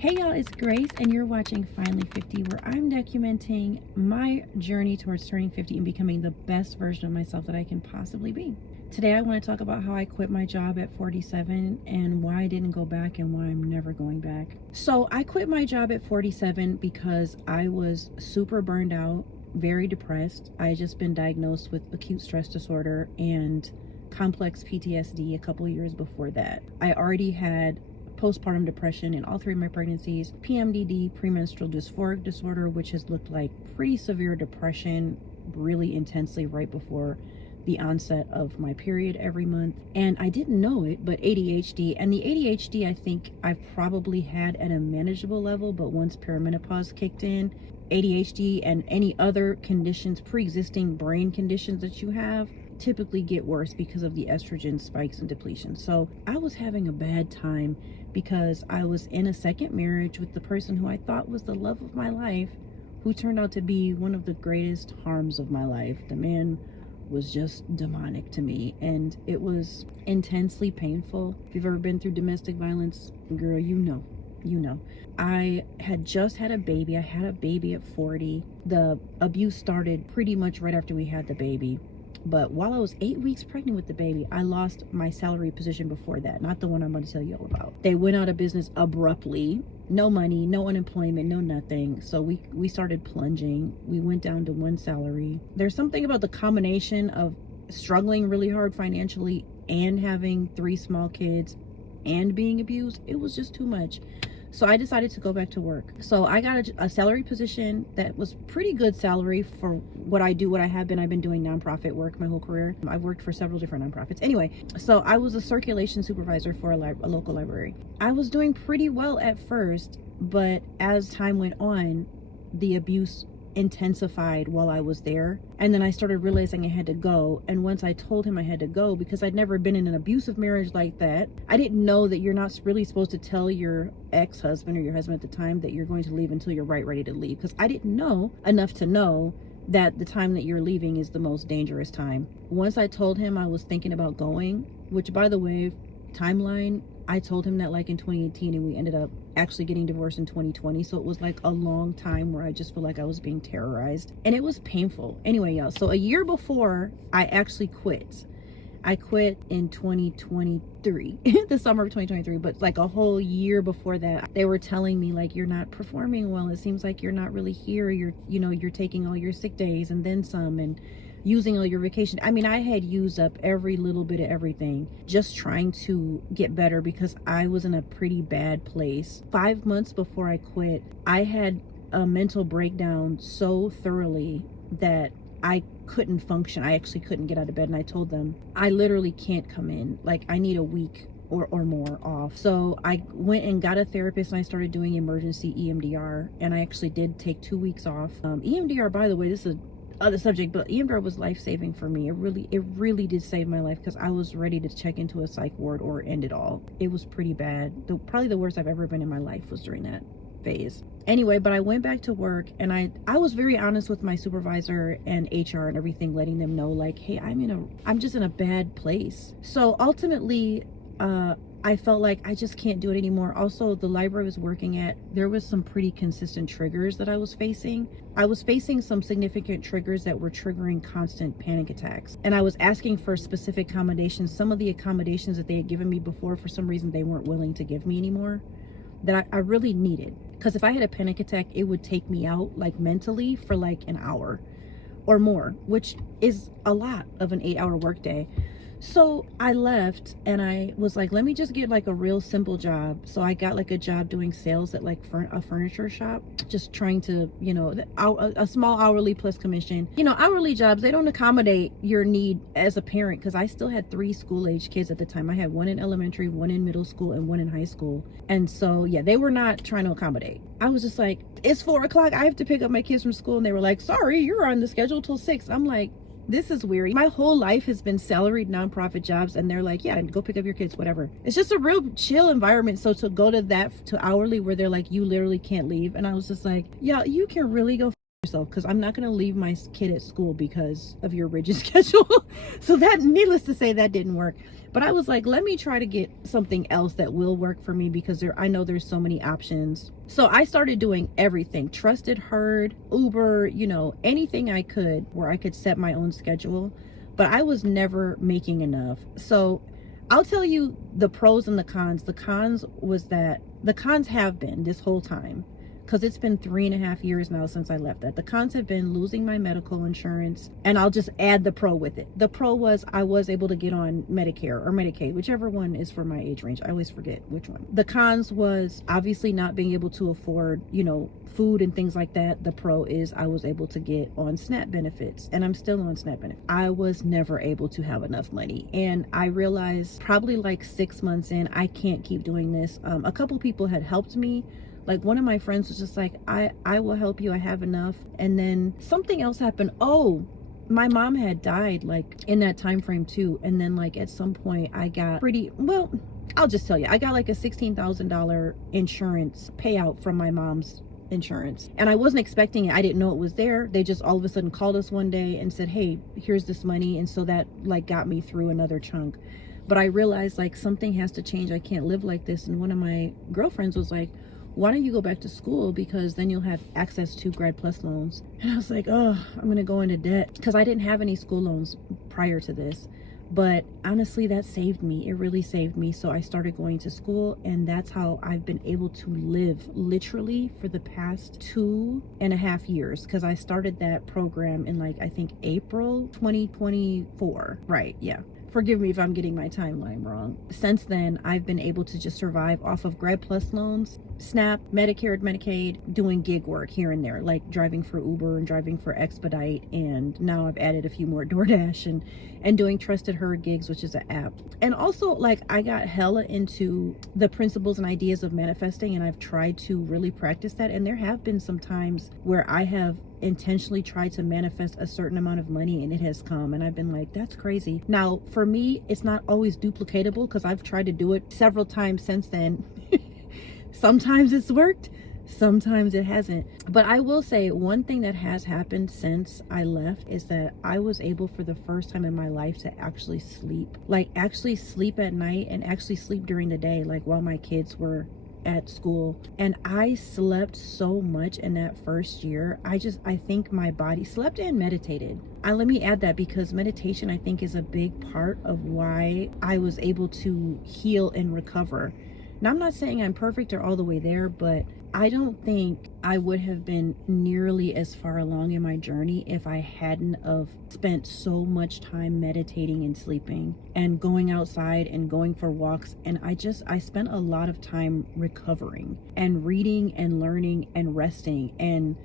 Hey y'all, it's Grace and you're watching Finally 50, where I'm documenting my journey towards turning 50 and becoming the best version of myself that I can possibly be. Today I want to talk about how I quit my job at 47 and why I didn't go back and why I'm never going back. So I quit my job at 47 because I was super burned out, very depressed. I had just been diagnosed with acute stress disorder and complex PTSD a couple years before that. I already had postpartum depression in all three of my pregnancies, PMDD, premenstrual dysphoric disorder, which has looked like pretty severe depression really intensely right before the onset of my period every month. And I didn't know it, but ADHD, and the ADHD I think I've probably had at a manageable level, but once perimenopause kicked in, ADHD and any other conditions, pre-existing brain conditions that you have, typically get worse because of the estrogen spikes and depletion. So I was having a bad time because I was in a second marriage with the person who I thought was the love of my life, who turned out to be one of the greatest harms of my life. The man was just demonic to me, and it was intensely painful. If you've ever been through domestic violence, girl, you know. I had just had a baby. I had a baby at 40. The abuse started pretty much right after we had the baby. But while I was 8 weeks pregnant with the baby, I lost my salary position before that, not the one I'm going to tell you all about. They went out of business abruptly. No money, no unemployment, no nothing. So we started plunging. We went down to one salary. There's something about the combination of struggling really hard financially and having 3 small kids and being abused. It was just too much. So I decided to go back to work. So I got a salary position that was pretty good salary for what I do, what I have been. I've been doing nonprofit work my whole career. I've worked for several different nonprofits. Anyway, so I was a circulation supervisor for a local library. I was doing pretty well at first, but as time went on, the abuse intensified while I was there. And then I started realizing I had to go. And once I told him I had to go, because I'd never been in an abusive marriage like that, I didn't know that you're not really supposed to tell your ex-husband or your husband at the time that you're going to leave until you're ready to leave. Because I didn't know enough to know that the time that you're leaving is the most dangerous time. Once I told him I was thinking about going, which, by the way, timeline, I told him that like in 2018, and we ended up actually getting divorced in 2020. So it was like a long time where I just feel like I was being terrorized, and it was painful. Anyway, y'all, so a year before I actually quit, I quit in 2023, the summer of 2023, but like a whole year before that, they were telling me like, you're not performing well. It seems like you're not really here. You're taking all your sick days and then some, and using all your vacation. I mean, I had used up every little bit of everything just trying to get better because I was in a pretty bad place. 5 months before I quit, I had a mental breakdown so thoroughly that I couldn't function. I actually couldn't get out of bed, and I told them, I literally can't come in. Like, I need a week or more off. So I went and got a therapist, and I started doing emergency EMDR, and I actually did take 2 weeks off. EMDR, by the way, this is other subject, but EMDR was life-saving for me. It really did save my life, because I was ready to check into a psych ward or end it all. It was pretty bad. Probably the worst I've ever been in my life was during that phase. Anyway, but I went back to work, and I was very honest with my supervisor and HR and everything, letting them know like, hey, I'm just in a bad place. So ultimately, I felt like I just can't do it anymore. Also, the library I was working at, there was some pretty consistent triggers that I was facing. I was facing some significant triggers that were triggering constant panic attacks. And I was asking for specific accommodations. Some of the accommodations that they had given me before, for some reason, they weren't willing to give me anymore, that I really needed. Because if I had a panic attack, it would take me out like mentally for like an hour or more, which is a lot of an 8-hour workday. So I left, and I was like, let me just get like a real simple job. So I got like a job doing sales at like a furniture shop, just trying to, a small hourly plus commission. Hourly jobs, they don't accommodate your need as a parent, because I still had 3 school-age kids at the time. I had 1 in elementary, 1 in middle school, and 1 in high school. And so, yeah, they were not trying to accommodate. I was just like, it's 4 o'clock. I have to pick up my kids from school. And they were like, sorry, you're on the schedule till 6. I'm like, this is weird. My whole life has been salaried nonprofit jobs, and they're like, yeah, go pick up your kids, whatever. It's just a real chill environment. So to go to hourly where they're like, you literally can't leave. And I was just like, yeah, you can really go yourself, because I'm not going to leave my kid at school because of your rigid schedule. So that, needless to say, that didn't work. But I was like, let me try to get something else that will work for me, because I know there's so many options. So I started doing everything: Trusted, Heard, Uber, anything I could where I could set my own schedule. But I was never making enough. So I'll tell you the pros and the cons. The cons have been this whole time, because it's been 3.5 years now since I left that. The cons have been losing my medical insurance, and I'll just add the pro with it. The pro was I was able to get on Medicare or Medicaid, whichever one is for my age range. I always forget which one. The cons was obviously not being able to afford, food and things like that. The pro is I was able to get on SNAP benefits, and I'm still on SNAP benefits. I was never able to have enough money, and I realized probably like 6 months in, I can't keep doing this. A couple people had helped me. Like, one of my friends was just like, I will help you, I have enough. And then something else happened. Oh, my mom had died like in that time frame too. And then like at some point I got I'll just tell you, I got like a $16,000 insurance payout from my mom's insurance, and I wasn't expecting it. I didn't know it was there. They just all of a sudden called us one day and said, hey, here's this money. And so that like got me through another chunk. But I realized like something has to change. I can't live like this. And one of my girlfriends was like, why don't you go back to school, because then you'll have access to Grad Plus loans. And I was like, oh, I'm gonna go into debt, because I didn't have any school loans prior to this. But honestly, that saved me. It really saved me. So I started going to school, and that's how I've been able to live literally for the past 2.5 years, because I started that program in like, I think April 2024. Right, yeah. Forgive me if I'm getting my timeline wrong. Since then, I've been able to just survive off of Grad Plus loans, SNAP, Medicare, Medicaid, doing gig work here and there, like driving for Uber and driving for Expedite. And now I've added a few more DoorDash and doing Trusted Heard gigs, which is an app. And also, like, I got hella into the principles and ideas of manifesting, and I've tried to really practice that. And there have been some times where I have intentionally tried to manifest a certain amount of money, and it has come, and I've been like, that's crazy. Now for me, it's not always duplicatable, because I've tried to do it several times since then. Sometimes it's worked, sometimes it hasn't. But I will say one thing that has happened since I left is that I was able for the first time in my life to actually sleep, like actually sleep at night and actually sleep during the day, like while my kids were at school. And I slept so much in that first year. I think my body slept and meditated. Let me add that, because meditation, I think, is a big part of why I was able to heal and recover. Now, I'm not saying I'm perfect or all the way there, but I don't think I would have been nearly as far along in my journey if I hadn't of spent so much time meditating and sleeping and going outside and going for walks. And I spent a lot of time recovering and reading and learning and resting. And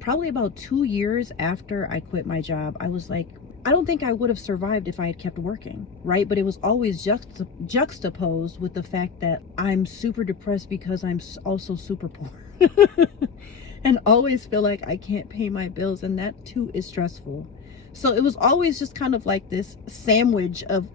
probably about 2 years after I quit my job, I was like, I don't think I would have survived if I had kept working, right? But it was always juxtaposed with the fact that I'm super depressed because I'm also super poor and always feel like I can't pay my bills. And that too is stressful. So it was always just kind of like this sandwich of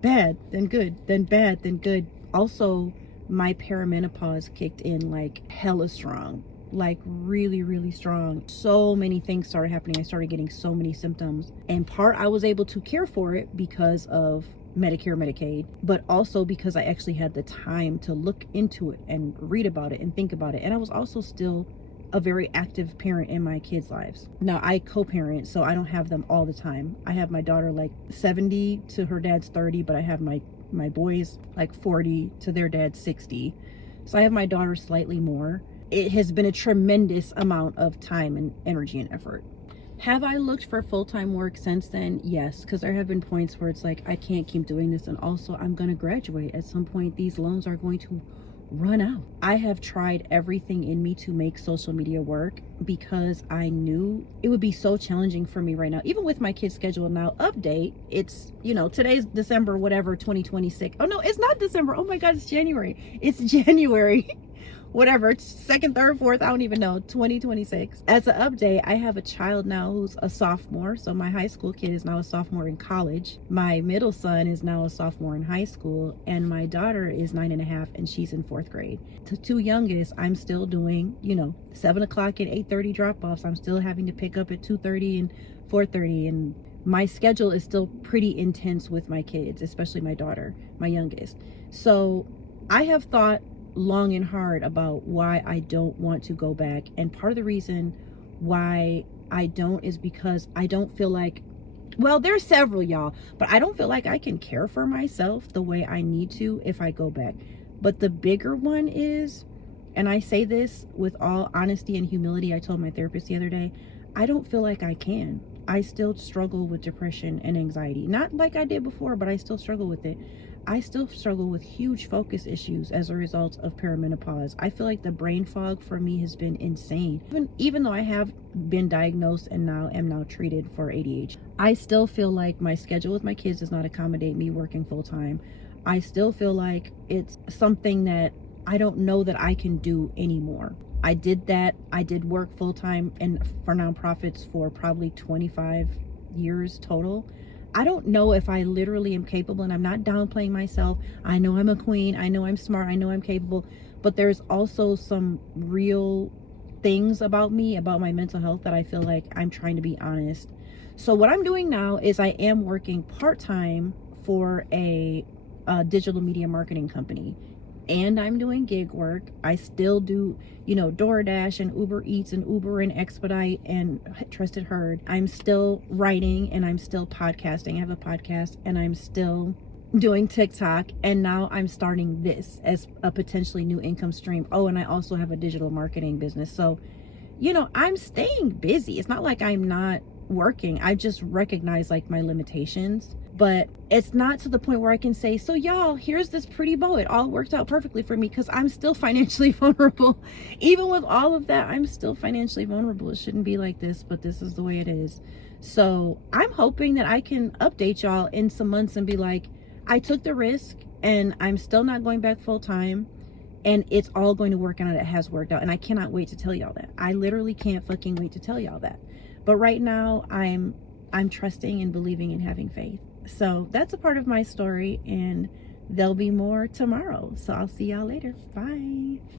bad, then good, then bad, then good. Also, my perimenopause kicked in like hella strong, like really, really strong. So many things started happening. I started getting so many symptoms. And part, I was able to care for it because of Medicare, Medicaid, but also because I actually had the time to look into it and read about it and think about it. And I was also still a very active parent in my kids' lives. Now I co-parent, so I don't have them all the time. I have my daughter like 70 to her dad's 30, but I have my boys like 40 to their dad's 60. So I have my daughter slightly more. It has been a tremendous amount of time and energy and effort. Have I looked for full-time work since then? Yes, because there have been points where it's like, I can't keep doing this. And also, I'm going to graduate. At some point, these loans are going to run out. I have tried everything in me to make social media work because I knew it would be so challenging for me right now. Even with my kids' schedule now, update, it's, today's December, whatever, 2026. Oh no, it's not December. Oh my God, it's January. It's January. whatever, second, third, fourth, I don't even know, 2026. As an update, I have a child now who's a sophomore. So my high school kid is now a sophomore in college. My middle son is now a sophomore in high school. And my daughter is 9.5 and she's in 4th grade. The two youngest, I'm still doing, 7 o'clock and 8:30 drop-offs. I'm still having to pick up at 2:30 and 4:30. And my schedule is still pretty intense with my kids, especially my daughter, my youngest. So I have thought long and hard about why I don't want to go back. And part of the reason why I don't is because I don't feel like, well, there's several, y'all, but I don't feel like I can care for myself the way I need to if I go back. But the bigger one is, and I say this with all honesty and humility, I told my therapist the other day, I don't feel like I can. I still struggle with depression and anxiety. Not like I did before, but I still struggle with it. I still struggle with huge focus issues as a result of perimenopause. I feel like the brain fog for me has been insane. Even though I have been diagnosed and am now treated for ADHD, I still feel like my schedule with my kids does not accommodate me working full time. I still feel like it's something that I don't know that I can do anymore. I did that. I did work full time and for nonprofits for probably 25 years total. I don't know if I literally am capable, and I'm not downplaying myself. I know I'm a queen. I know I'm smart. I know I'm capable. But there's also some real things about me, about my mental health, that I feel like I'm trying to be honest. So what I'm doing now is I am working part-time for a digital media marketing company. And I'm doing gig work. I still do, DoorDash and Uber Eats and Uber and Expedite and Trusted Herd. I'm still writing and I'm still podcasting. I have a podcast and I'm still doing TikTok. And now I'm starting this as a potentially new income stream. Oh, and I also have a digital marketing business. So, I'm staying busy. It's not like I'm not working. I just recognize like my limitations. But it's not to the point where I can say, so y'all, here's this pretty bow. It all worked out perfectly for me, because I'm still financially vulnerable. Even with all of that, I'm still financially vulnerable. It shouldn't be like this, but this is the way it is. So I'm hoping that I can update y'all in some months and be like, I took the risk and I'm still not going back full time. And it's all going to work out. It has worked out. And I cannot wait to tell y'all that. I literally can't fucking wait to tell y'all that. But right now I'm trusting and believing and having faith. So that's a part of my story, and there'll be more tomorrow. So I'll see y'all later. Bye.